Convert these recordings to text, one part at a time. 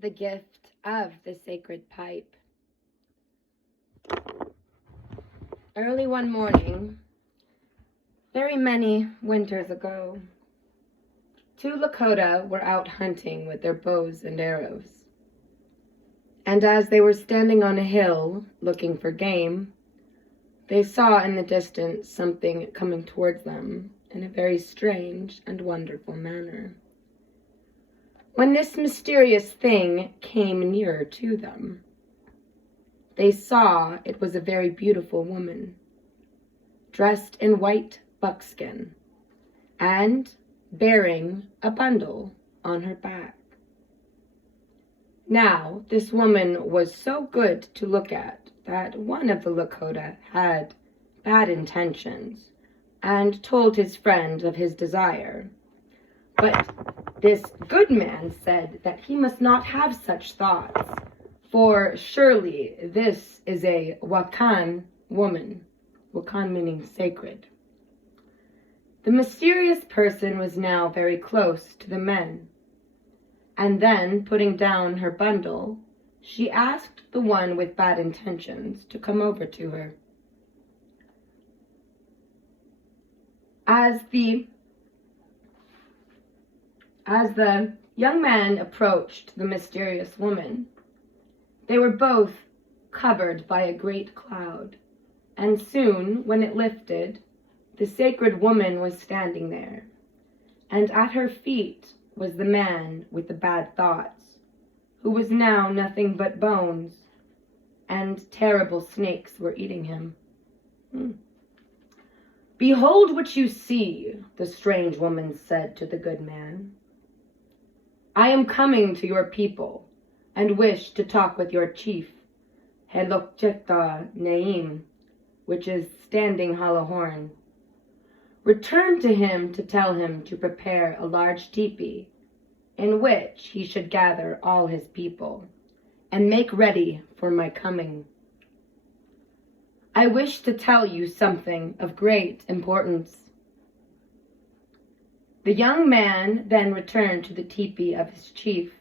the gift of the sacred pipe. Early one morning, very many winters ago, two Lakota were out hunting with their bows and arrows. And as they were standing on a hill looking for game, they saw in the distance something coming towards them in a very strange and wonderful manner. When this mysterious thing came nearer to them, they saw it was a very beautiful woman, dressed in white buckskin, and bearing a bundle on her back. Now, this woman was so good to look at that one of the Lakota had bad intentions and told his friend of his desire. But this good man said that he must not have such thoughts, for surely this is a Wakan woman, Wakan meaning sacred. The mysterious person was now very close to the men, and then, putting down her bundle, she asked the one with bad intentions to come over to her. As the young man approached the mysterious woman, they were both covered by a great cloud, and soon, when it lifted, the sacred woman was standing there, and at her feet was the man with the bad thoughts, who was now nothing but bones, and terrible snakes were eating him. "Behold what you see," the strange woman said to the good man. "I am coming to your people, and wish to talk with your chief, Helokcheta Naim, which is Standing Hollow Horn. Return to him to tell him to prepare a large teepee, in which he should gather all his people, and make ready for my coming. I wish to tell you something of great importance." The young man then returned to the teepee of his chief,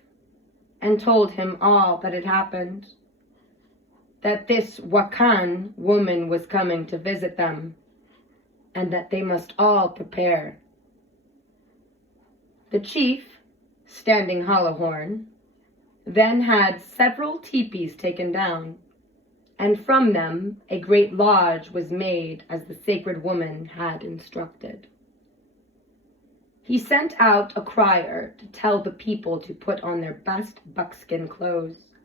and told him all that had happened, that this Wakan woman was coming to visit them, and that they must all prepare. The chief, Standing Hollow Horn, then had several teepees taken down, and from them a great lodge was made as the sacred woman had instructed. He sent out a crier to tell the people to put on their best buckskin clothes,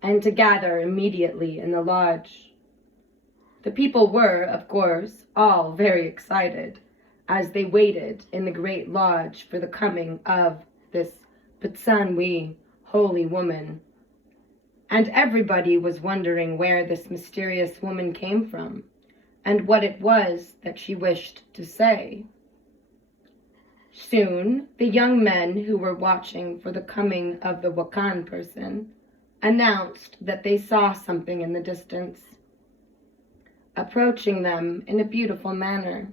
and to gather immediately in the lodge. The people were, of course, all very excited, as they waited in the great lodge for the coming of this Pitsanwi, holy woman. And everybody was wondering where this mysterious woman came from, and what it was that she wished to say. Soon, the young men who were watching for the coming of the Wakan person announced that they saw something in the distance, approaching them in a beautiful manner.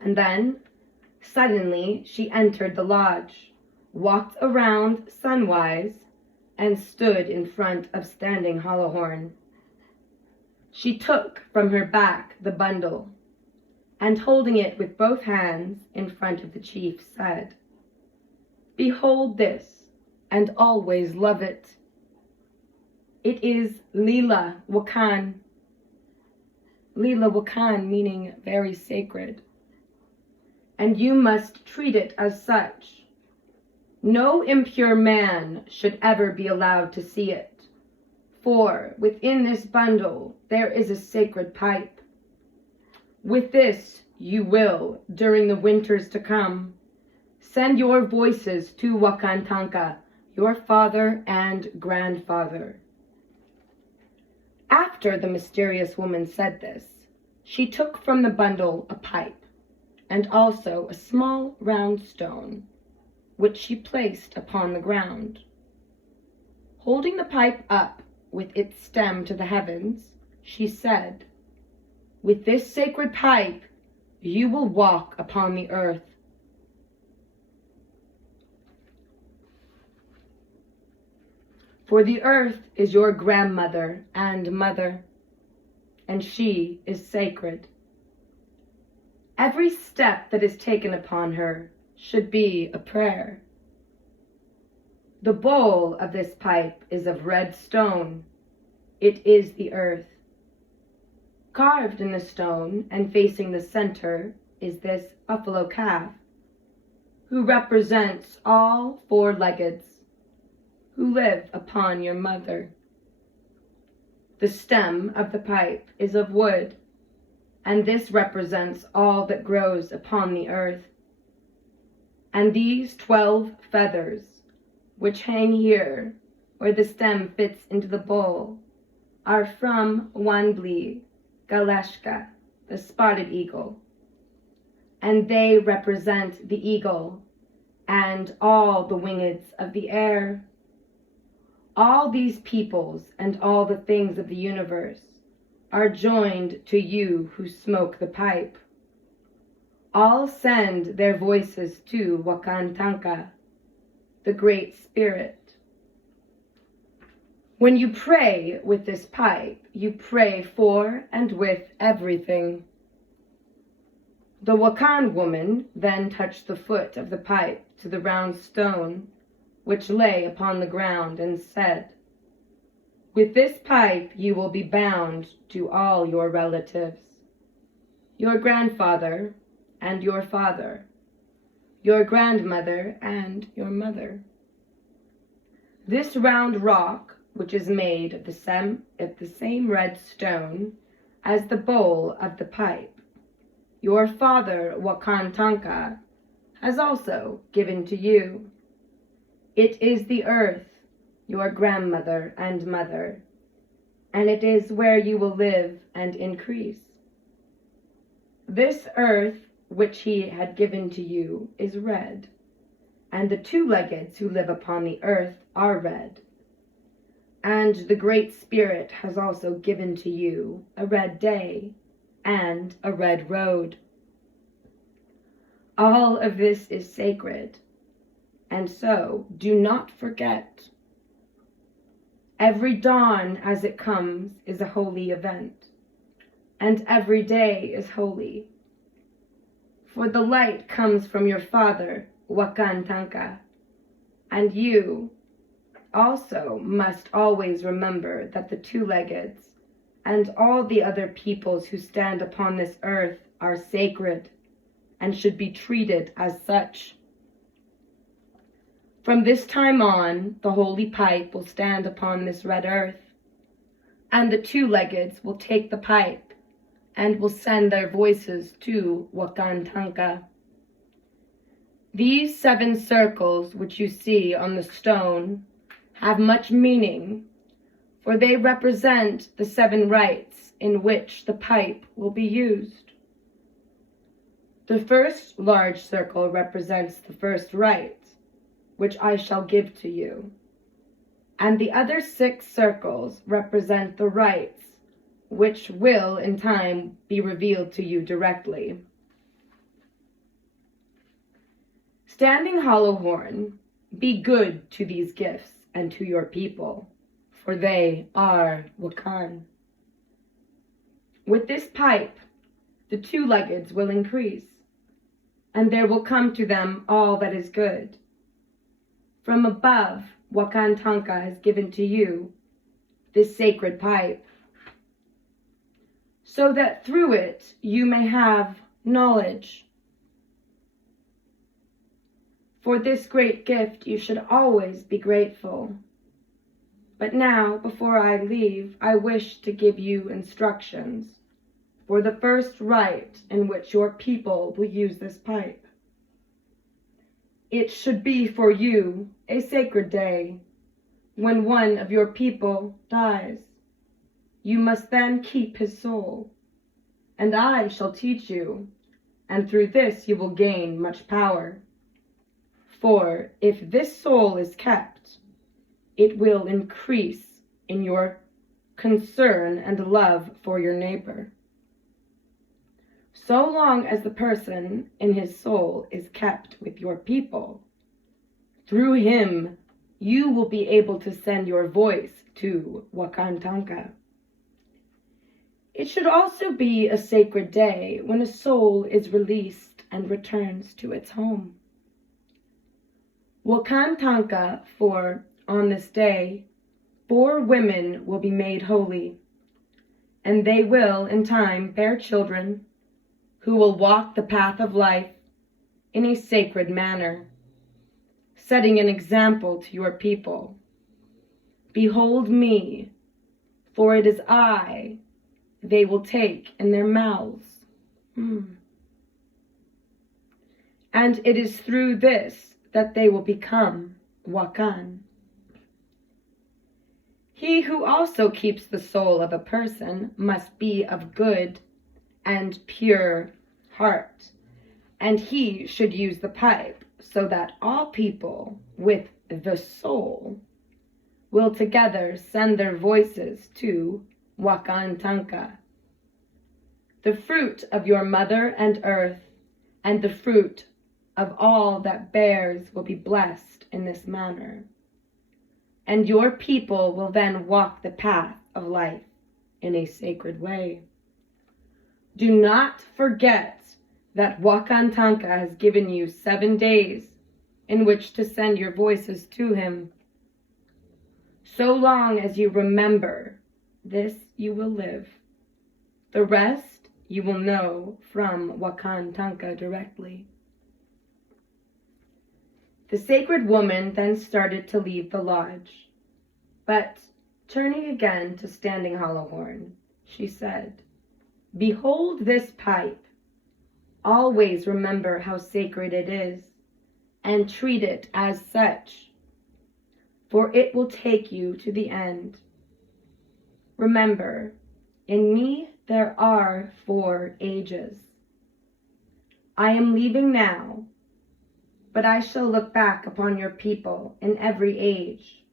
And then, suddenly, she entered the lodge, walked around sunwise, and stood in front of Standing Hollow Horn. She took from her back the bundle, and holding it with both hands in front of the chief, said, "Behold this, and always love it. It is Lila Wakan." Lila Wakan meaning very sacred. "And you must treat it as such. No impure man should ever be allowed to see it, for within this bundle there is a sacred pipe. With this you will, during the winters to come, send your voices to Wakantanka, your father and grandfather." After the mysterious woman said this, she took from the bundle a pipe, and also a small round stone, which she placed upon the ground. Holding the pipe up with its stem to the heavens, she said, "With this sacred pipe, you will walk upon the earth. For the earth is your grandmother and mother, and she is sacred. Every step that is taken upon her should be a prayer. The bowl of this pipe is of red stone. It is the earth. Carved in the stone and facing the center is this buffalo calf, who represents all four-leggeds who live upon your mother. The stem of the pipe is of wood, and this represents all that grows upon the earth. And these 12 feathers, which hang here, where the stem fits into the bowl, are from Wanbli Galeshka, the spotted eagle, and they represent the eagle and all the wingeds of the air. All these peoples and all the things of the universe are joined to you who smoke the pipe. All send their voices to Wakantanka, the Great Spirit. When you pray with this pipe, you pray for and with everything. The Wakan woman then touched the foot of the pipe to the round stone which lay upon the ground and said, "With this pipe you will be bound to all your relatives, your grandfather and your father, your grandmother and your mother." This round rock, which is made of the same red stone as the bowl of the pipe, your father Wakantanka has also given to you. It is the earth, your grandmother and mother, and it is where you will live and increase. This earth which he had given to you is red, and the two-leggeds who live upon the earth are red. And the Great Spirit has also given to you a red day and a red road. All of this is sacred, and so do not forget. Every dawn as it comes is a holy event, and every day is holy. For the light comes from your father, Wakantanka, and you also must always remember that the two-leggeds and all the other peoples who stand upon this earth are sacred and should be treated as such. From this time on, the holy pipe will stand upon this red earth, and the two-leggeds will take the pipe and will send their voices to Wakantanka. These 7 circles which you see on the stone have much meaning, for they represent the 7 rites in which the pipe will be used. The first large circle represents the first rite, which I shall give to you, and the other 6 circles represent the rites, which will in time be revealed to you directly. Standing hollow horn, be good to these gifts and to your people, for they are Wakan. With this pipe, the two-leggeds will increase, and there will come to them all that is good. From above, Wakantanka has given to you this sacred pipe, so that through it you may have knowledge. For this great gift you should always be grateful. But now, before I leave, I wish to give you instructions for the first rite in which your people will use this pipe. It should be for you a sacred day when one of your people dies. You must then keep his soul, and I shall teach you, and through this you will gain much power. For if this soul is kept, it will increase in your concern and love for your neighbor. So long as the person in his soul is kept with your people, through him you will be able to send your voice to Wakantanka. It should also be a sacred day when a soul is released and returns to its home. Wakantanka, for on this day, 4 women will be made holy, and they will in time bear children who will walk the path of life in a sacred manner, setting an example to your people. Behold me, for it is I they will take in their mouths. And it is through this that they will become Wakan. He who also keeps the soul of a person must be of good and pure heart, and he should use the pipe so that all people with the soul will together send their voices to Wakantanka. The fruit of your mother and earth and the fruit of all that bears will be blessed in this manner, and your people will then walk the path of life in a sacred way. Do not forget that Wakantanka has given you 7 days in which to send your voices to him. So long as you remember this, you will live. The rest you will know from Wakantanka directly. The sacred woman then started to leave the lodge, but turning again to Standing Hollowhorn, she said, "Behold this pipe. Always remember how sacred it is, and treat it as such, for it will take you to the end. Remember, in me there are 4 ages. I am leaving now, but I shall look back upon your people in every age,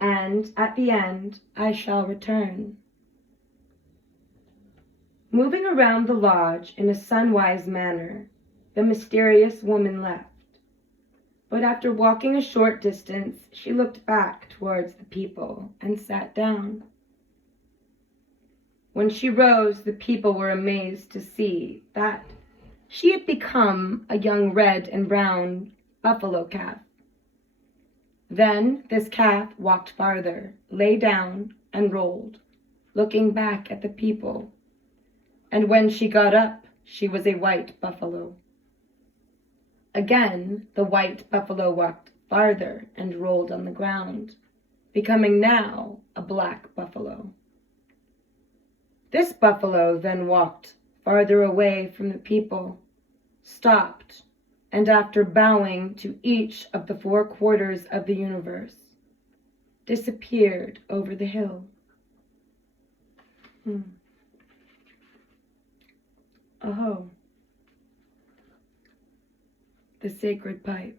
and at the end I shall return." Moving around the lodge in a sunwise manner, the mysterious woman left. But after walking a short distance, she looked back towards the people and sat down. When she rose, the people were amazed to see that she had become a young red and brown buffalo calf. Then this calf walked farther, lay down, and rolled, looking back at the people. And when she got up, she was a white buffalo. Again, the white buffalo walked farther and rolled on the ground, becoming now a black buffalo. This buffalo then walked farther away from the people, stopped, and after bowing to each of the 4 quarters of the universe, disappeared over the hill. Oh, the sacred pipe.